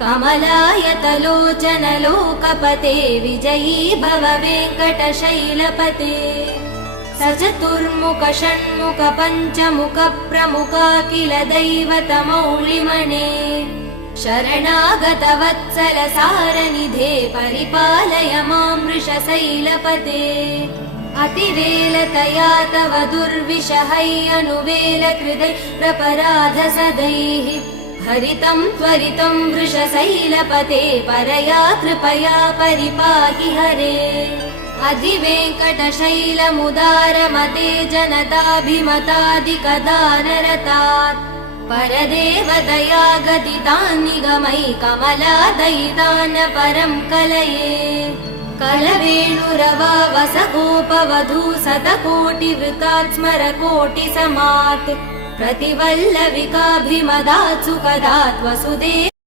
कमलायतलोचन लोकपते विजयी भव वेङ्कटशैलपते सचतुर्मुख षण्मुख पञ्चमुख प्रमुखाखिल दैवतमौलिमणे शरणागत वत्सल सारनिधे परिपालय मां वृषशैलपते अतिवेलतया तव दुर्विषहै अनुवेल कृदै प्रपराध सदैः हरितं त्वरितं वृषशैलपते परया कृपया परिपाहि हरे अधिवेङ्कटशैलमुदारमते जनताभिमतादिकदानरतात् परदेवदया गदितान् निगमै कमलादयितान् परं कलये कलवेणुरवा वसगोपवधू शतकोटिवृतात् स्मरकोटिसमात् प्रतिवल्लविकाभिमदात् सुखदात् वसुदेव